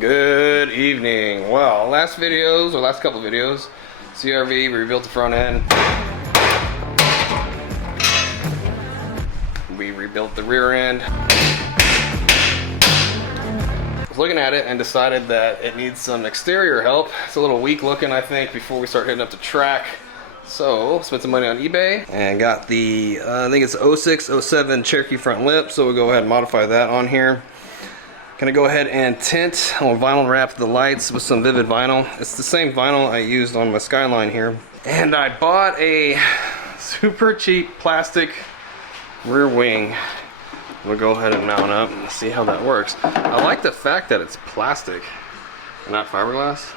Good evening. Well, last couple videos, CRV, we rebuilt the front end. We rebuilt the rear end. I was looking at it and decided that it needs some exterior help. It's a little weak looking, I think, before we start hitting up the track. So, spent some money on eBay and got the, I think it's 06, 07 Cherokee front lip. So we'll go ahead and modify that on here. Gonna go ahead and tint. I'm gonna vinyl wrap the lights with some Vivid vinyl. It's the same vinyl I used on my Skyline here. And I bought a super cheap plastic rear wing. We'll go ahead and mount up and see how that works. I like the fact that it's plastic, not fiberglass,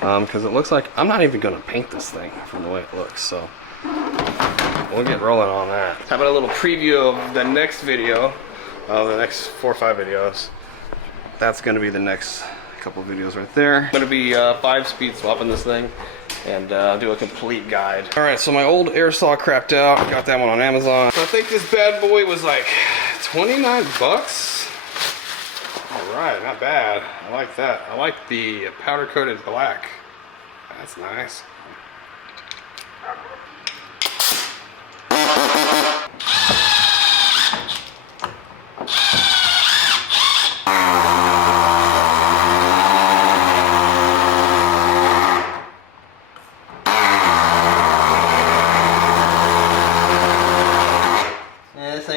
because it looks like I'm not even gonna paint this thing from the way it looks. So we'll get rolling on that. How about a little preview of the next video, the next 4 or 5 videos. That's going to be the next couple videos right there. I'm going to be 5-speed swapping this thing and do a complete guide. Alright, so my old air saw crapped out. Got that one on Amazon. So I think this bad boy was like 29 bucks. Alright, not bad. I like that. I like the powder coated black. That's nice.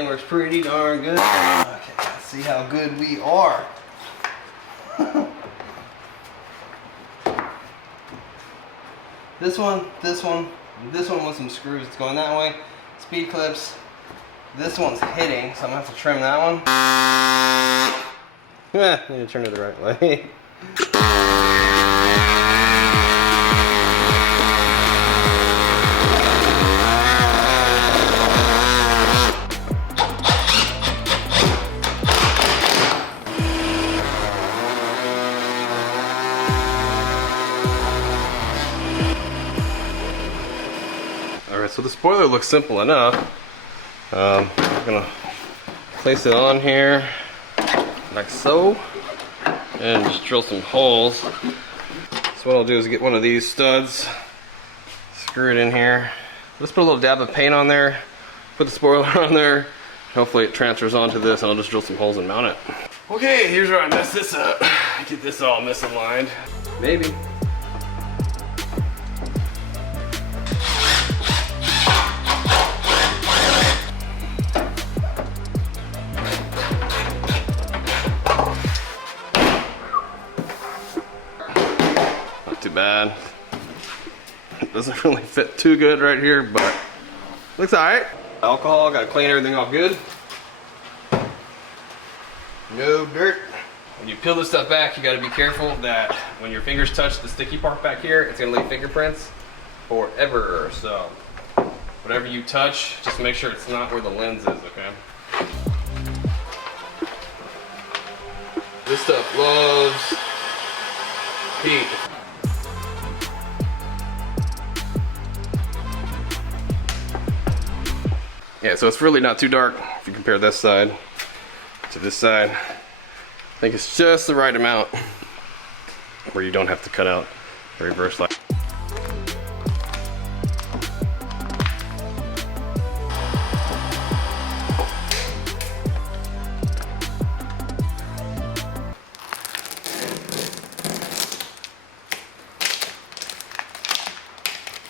Works pretty darn good. Okay, let's see how good we are. This one with some screws. It's going that way. Speed clips. This one's hitting, so I'm gonna have to trim that one. Yeah, I need to turn it the right way. So the spoiler looks simple enough. I'm gonna place it on here like so and just drill some holes. So what I'll do is get one of these studs, screw it in here. Let's put a little dab of paint on there, put the spoiler on there. Hopefully it transfers onto this and I'll just drill some holes and mount it. Okay, here's where I mess this up. Get this all misaligned. Maybe. Too bad. It doesn't really fit too good right here, but looks alright. Alcohol, gotta clean everything off good. No dirt. When you peel this stuff back, you gotta be careful that when your fingers touch the sticky part back here, it's gonna leave fingerprints forever. So whatever you touch, just make sure it's not where the lens is, okay? This stuff loves heat. Yeah, so it's really not too dark if you compare this side to this side. I think it's just the right amount where you don't have to cut out the reverse light.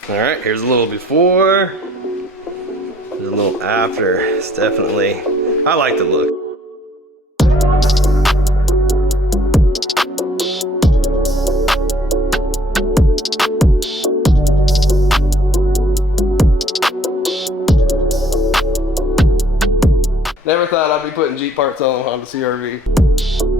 All right, here's a little before. A little after. It's definitely, I like the look. Never thought I'd be putting Jeep parts on the CRV.